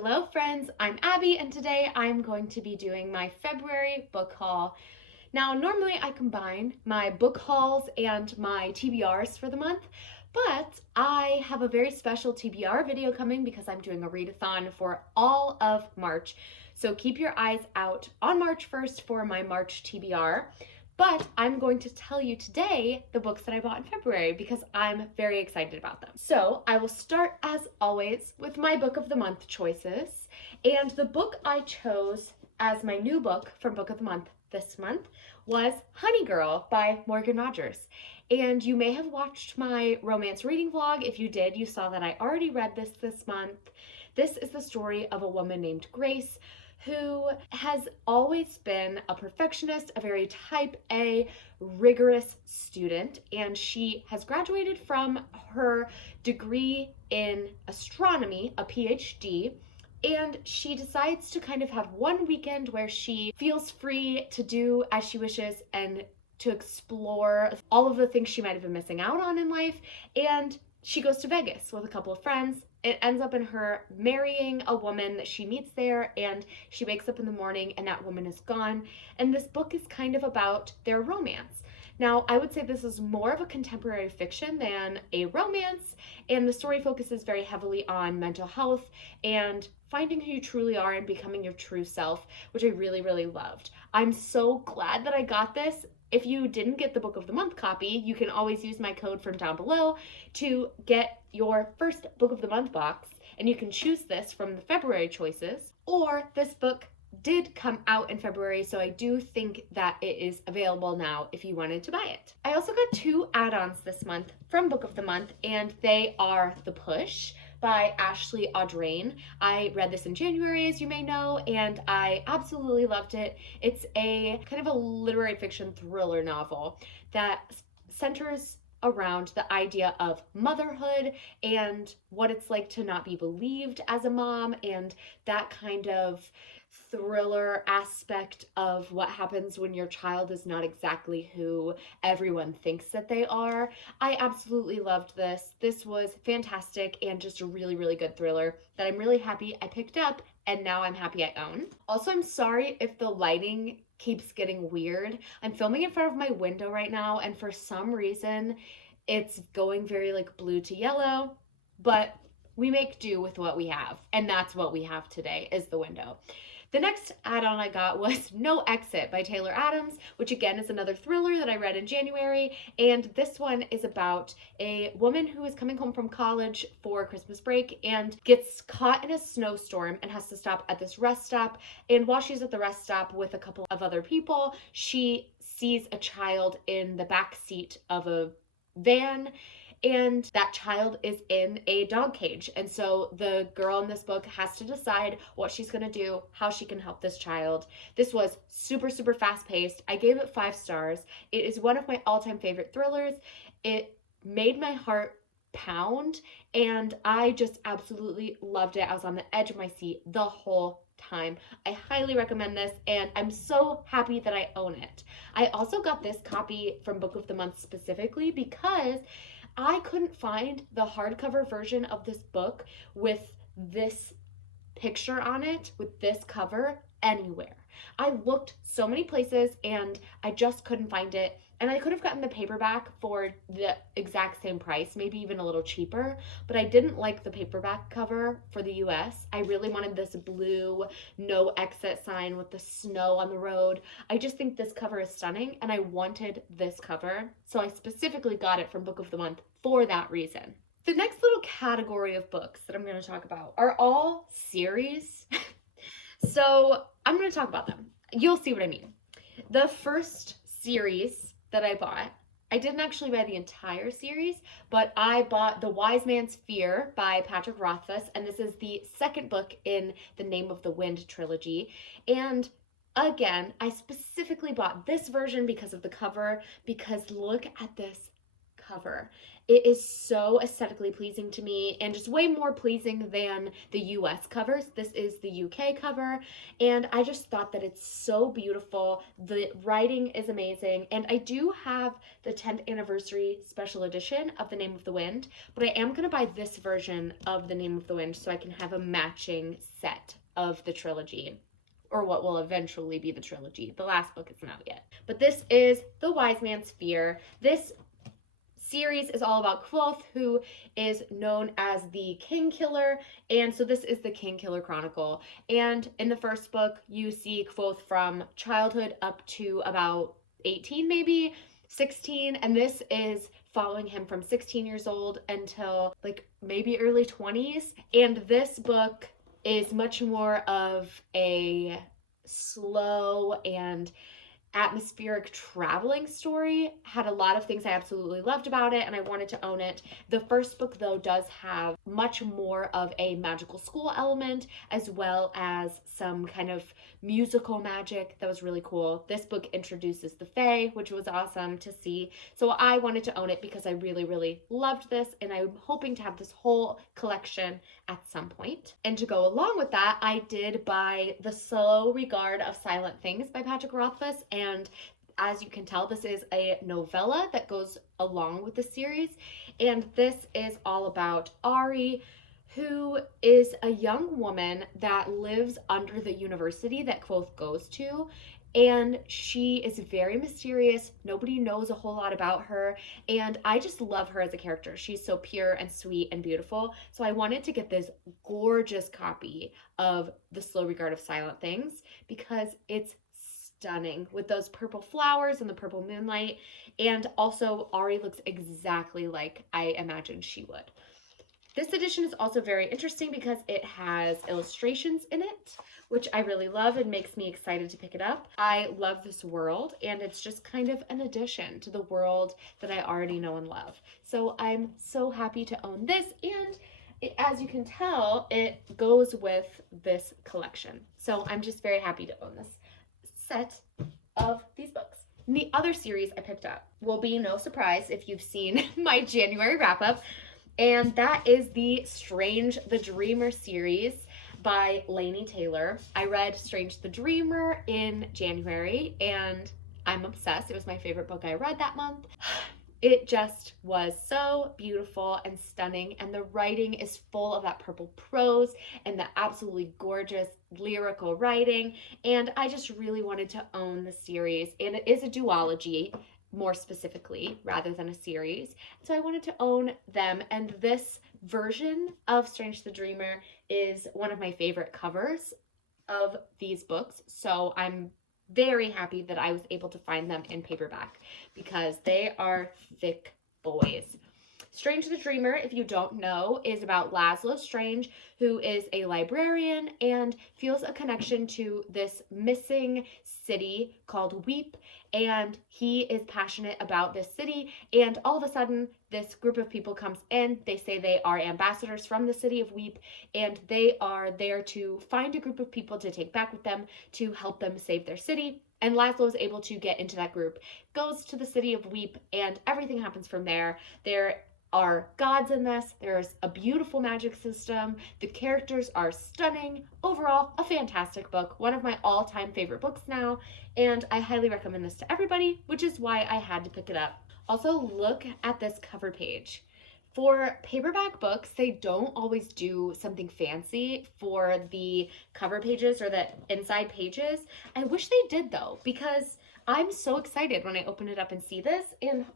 Hello friends, I'm Abby and today I'm going to be doing my February book haul. Now normally I combine my book hauls and my TBRs for the month, but I have a very special TBR video coming because I'm doing a readathon for all of March. So keep your eyes out on March 1st for my March TBR. But I'm going to tell you today the books that I bought in February because I'm very excited about them. So I will start as always with my book of the month choices. And the book I chose as my new book from book of the month this month was Honey Girl by Morgan Rogers. And you may have watched my romance reading vlog. If you did, you saw that I already read this month. This is the story of a woman named Grace who has always been a perfectionist, a very type A, rigorous student, and she has graduated from her degree in astronomy, a PhD, and she decides to kind of have one weekend where she feels free to do as she wishes and to explore all of the things she might have been missing out on in life, and she goes to Vegas with a couple of friends. It ends up in her marrying a woman that she meets there, and she wakes up in the morning and that woman is gone. And this book is kind of about their romance. Now, I would say this is more of a contemporary fiction than a romance, and the story focuses very heavily on mental health and finding who you truly are and becoming your true self, which I really, really loved. I'm so glad that I got this. If you didn't get the book of the month copy, you can always use my code from down below to get your first book of the month box, and you can choose this from the February choices, or this book did come out in February, so I do think that it is available now if you wanted to buy it. I also got two add-ons this month from book of the month, and they are The Push by Ashley Audrain. I read this in January, as you may know, and I absolutely loved it. It's a kind of a literary fiction thriller novel that centers around the idea of motherhood and what it's like to not be believed as a mom, and that kind of thriller aspect of what happens when your child is not exactly who everyone thinks that they are. I absolutely loved this. This was fantastic and just a really, really good thriller that I'm really happy I picked up and now I'm happy I own. Also, I'm sorry if the lighting keeps getting weird. I'm filming in front of my window right now, and for some reason it's going very like blue to yellow, but we make do with what we have, and that's what we have today is the window. The next add-on I got was No Exit by Taylor Adams, which again is another thriller that I read in January, and this one is about a woman who is coming home from college for Christmas break and gets caught in a snowstorm and has to stop at this rest stop, and while she's at the rest stop with a couple of other people, she sees a child in the back seat of a van, and that child is in a dog cage. And so the girl in this book has to decide what she's going to do, how she can help this child. This was super, super fast paced. I gave it 5 stars. It is one of my all-time favorite thrillers. It made my heart pound, and I just absolutely loved it. I was on the edge of my seat the whole time. I highly recommend this, and I'm so happy that I own it. I also got this copy from Book of the Month specifically because I couldn't find the hardcover version of this book with this picture on it, with this cover, anywhere. I looked so many places and I just couldn't find it. And I could have gotten the paperback for the exact same price, maybe even a little cheaper, but I didn't like the paperback cover for the US. I really wanted this blue no exit sign with the snow on the road. I just think this cover is stunning and I wanted this cover, so I specifically got it from Book of the Month for that reason. The next little category of books that I'm going to talk about are all series. So I'm going to talk about them. You'll see what I mean. The first series that I bought, I didn't actually buy the entire series, but I bought The Wise Man's Fear by Patrick Rothfuss, and this is the second book in the Name of the Wind trilogy. And again, I specifically bought this version because of the cover, because look at this cover. It is so aesthetically pleasing to me and just way more pleasing than the US covers. This is the UK cover, and I just thought that it's so beautiful. The writing is amazing, and I do have the 10th anniversary special edition of The Name of the Wind, but I am going to buy this version of The Name of the Wind so I can have a matching set of the trilogy, or what will eventually be the trilogy. The last book isn't out yet. But this is The Wise Man's Fear. This series is all about Kvothe, who is known as the King Killer, and so this is the King Killer Chronicle. And in the first book, you see Kvothe from childhood up to about 18, maybe 16, and this is following him from 16 years old until like maybe early 20s. And this book is much more of a slow and atmospheric traveling story. Had a lot of things I absolutely loved about it, and I wanted to own it. The first book, though, does have much more of a magical school element, as well as some kind of musical magic that was really cool. This book introduces the Fae, which was awesome to see. So I wanted to own it because I really, really loved this, and I'm hoping to have this whole collection at some point. And to go along with that, I did buy The Slow Regard of Silent Things by Patrick Rothfuss, and as you can tell, this is a novella that goes along with the series, and this is all about Ari, who is a young woman that lives under the university that Kvothe goes to, and she is very mysterious. Nobody knows a whole lot about her, and I just love her as a character. She's so pure and sweet and beautiful, so I wanted to get this gorgeous copy of The Slow Regard of Silent Things because it's stunning with those purple flowers and the purple moonlight, and also Ari looks exactly like I imagined she would. This edition is also very interesting because it has illustrations in it, which I really love and makes me excited to pick it up. I love this world, and it's just kind of an addition to the world that I already know and love. So I'm so happy to own this, and as you can tell, it goes with this collection. So I'm just very happy to own this set of these books. And the other series I picked up will be no surprise if you've seen my January wrap-up, and that is the Strange the Dreamer series by Laini Taylor. I read Strange the Dreamer in January, and I'm obsessed. It was my favorite book I read that month. It just was so beautiful and stunning, and the writing is full of that purple prose and the absolutely gorgeous lyrical writing, and I just really wanted to own the series, and it is a duology, more specifically, rather than a series. So I wanted to own them, and this version of Strange the Dreamer is one of my favorite covers of these books, so I'm very happy that I was able to find them in paperback because they are thick boys. Strange the Dreamer, if you don't know, is about Laszlo Strange, who is a librarian and feels a connection to this missing city called Weep, and he is passionate about this city, and all of a sudden this group of people comes in. They say they are ambassadors from the city of Weep, and they are there to find a group of people to take back with them to help them save their city. And Laszlo is able to get into that group, goes to the city of Weep, and everything happens from there. There are gods in this. There's a beautiful magic system. The characters are stunning. Overall, a fantastic book. One of my all-time favorite books now, and I highly recommend this to everybody, which is why I had to pick it up. Also, look at this cover page. For paperback books, they don't always do something fancy for the cover pages or the inside pages. I wish they did, though, because I'm so excited when I open it up and see this, and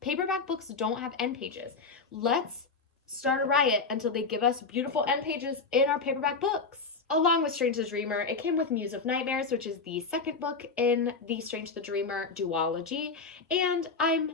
paperback books don't have end pages. Let's start a riot until they give us beautiful end pages in our paperback books. Along with Strange the Dreamer, it came with Muse of Nightmares, which is the second book in the Strange the Dreamer duology, and I'm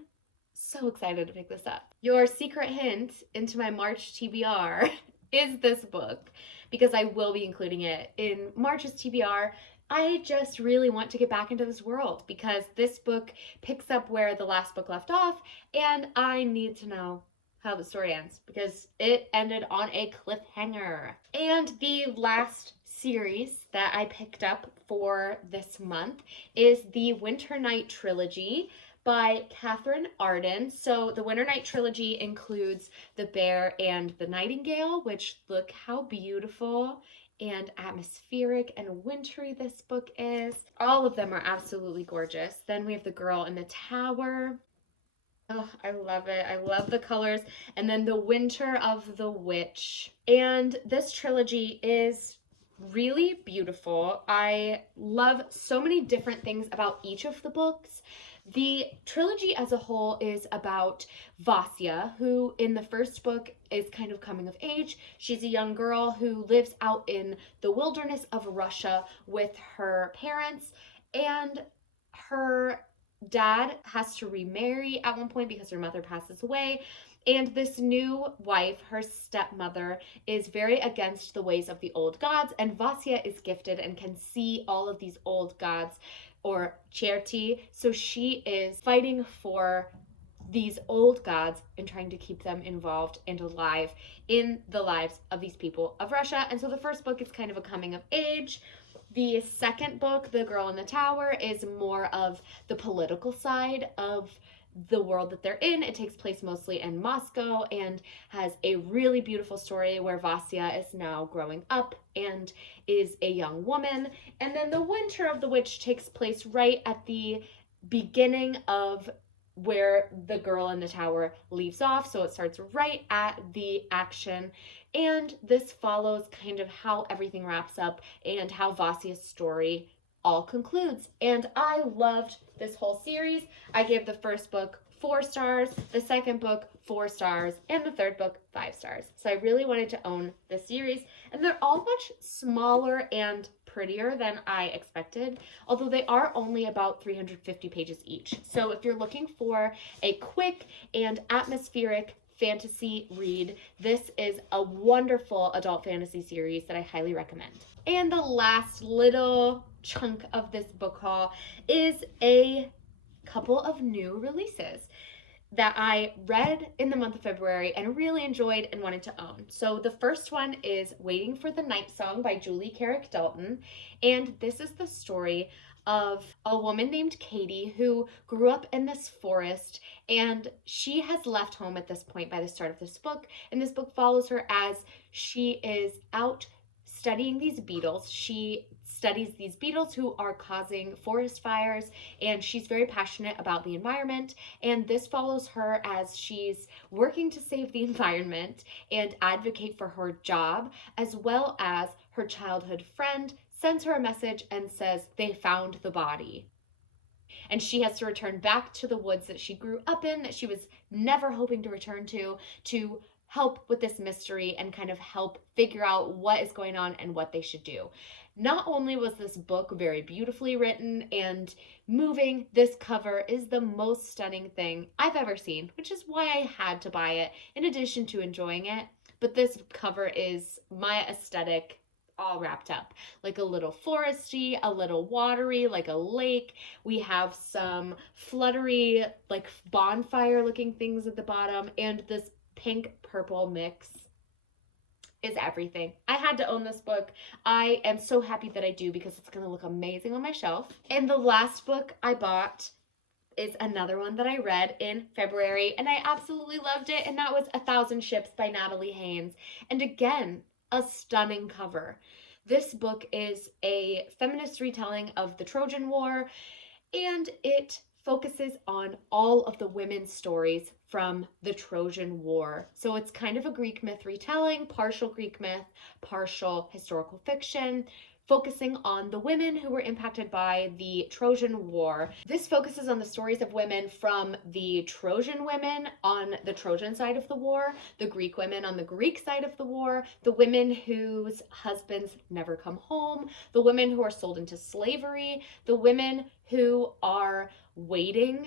so excited to pick this up. Your secret hint into my March TBR is this book, because I will be including it in March's TBR. I just really want to get back into this world because this book picks up where the last book left off, and I need to know how the story ends because it ended on a cliffhanger. And the last series that I picked up for this month is the Winter Night Trilogy by Catherine Arden. So the Winter Night Trilogy includes The Bear and the Nightingale, which look how beautiful and atmospheric and wintry this book is. All of them are absolutely gorgeous. Then we have The Girl in the Tower. Oh, I love it. I love the colors. And then The Winter of the Witch. And this trilogy is really beautiful. I love so many different things about each of the books. The trilogy as a whole is about Vasya, who in the first book is kind of coming of age. She's a young girl who lives out in the wilderness of Russia with her parents, and her dad has to remarry at one point because her mother passes away. And this new wife, her stepmother, is very against the ways of the old gods. And Vasya is gifted and can see all of these old gods, or cherti. So she is fighting for these old gods and trying to keep them involved and alive in the lives of these people of Russia. And so the first book is kind of a coming of age. The second book, The Girl in the Tower, is more of the political side of the world that they're in. It takes place mostly in Moscow and has a really beautiful story where Vasya is now growing up and is a young woman. And then The Winter of the Witch takes place right at the beginning of where The Girl in the Tower leaves off. So it starts right at the action. And this follows kind of how everything wraps up and how Vasya's story all concludes. And I loved this whole series. I gave the first book 4 stars, the second book 4 stars, and the third book 5 stars. So I really wanted to own this series. And they're all much smaller and prettier than I expected, although they are only about 350 pages each. So if you're looking for a quick and atmospheric fantasy read, this is a wonderful adult fantasy series that I highly recommend. And the last little chunk of this book haul is a couple of new releases that I read in the month of February and really enjoyed and wanted to own. So the first one is Waiting for the Night Song by Julie Carrick Dalton. And this is the story of a woman named Katie who grew up in this forest, and she has left home at this point by the start of this book. And this book follows her as she is out studying these beetles. She studies these beetles who are causing forest fires, and she's very passionate about the environment. And this follows her as she's working to save the environment and advocate for her job, as well as her childhood friend sends her a message and says they found the body. And she has to return back to the woods that she grew up in, that she was never hoping to return to help with this mystery and kind of help figure out what is going on and what they should do. Not only was this book very beautifully written and moving, this cover is the most stunning thing I've ever seen, which is why I had to buy it in addition to enjoying it. But this cover is my aesthetic all wrapped up, like a little foresty, a little watery, like a lake. We have some fluttery, like bonfire looking things at the bottom, and this pink purple mix is everything. I had to own this book. I am so happy that I do because it's going to look amazing on my shelf. And the last book I bought is another one that I read in February, and I absolutely loved it, and that was A Thousand Ships by Natalie Haynes. And again, a stunning cover. This book is a feminist retelling of the Trojan War, and it focuses on all of the women's stories from the Trojan War. So it's kind of a Greek myth retelling, partial Greek myth, partial historical fiction, focusing on the women who were impacted by the Trojan War. This focuses on the stories of women from the Trojan women on the Trojan side of the war, the Greek women on the Greek side of the war, the women whose husbands never come home, the women who are sold into slavery, the women who are waiting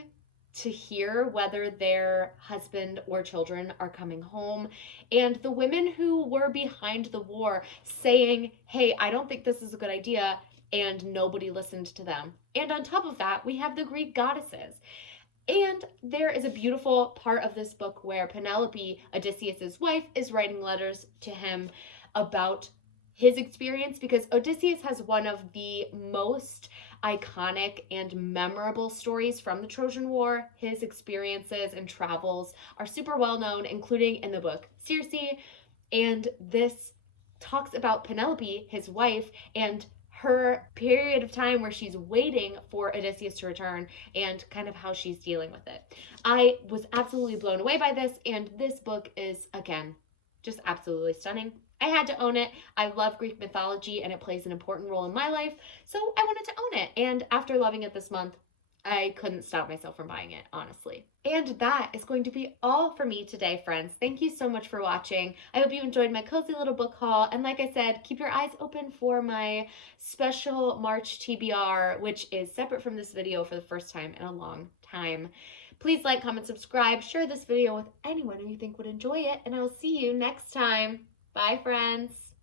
to hear whether their husband or children are coming home, and the women who were behind the war saying, hey, I don't think this is a good idea, and nobody listened to them. And on top of that, we have the Greek goddesses. And there is a beautiful part of this book where Penelope, Odysseus's wife, is writing letters to him about his experience, because Odysseus has one of the most iconic and memorable stories from the Trojan War. His experiences and travels are super well known, including in the book Circe. And this talks about Penelope, his wife, and her period of time where she's waiting for Odysseus to return and kind of how she's dealing with it. I was absolutely blown away by this, and this book is, again, just absolutely stunning. I had to own it. I love Greek mythology and it plays an important role in my life, so I wanted to own it. And after loving it this month, I couldn't stop myself from buying it, honestly. And that is going to be all for me today, friends. Thank you so much for watching. I hope you enjoyed my cozy little book haul. And like I said, keep your eyes open for my special March TBR, which is separate from this video for the first time in a long time. Please like, comment, subscribe, share this video with anyone who you think would enjoy it, and I will see you next time. Bye, friends.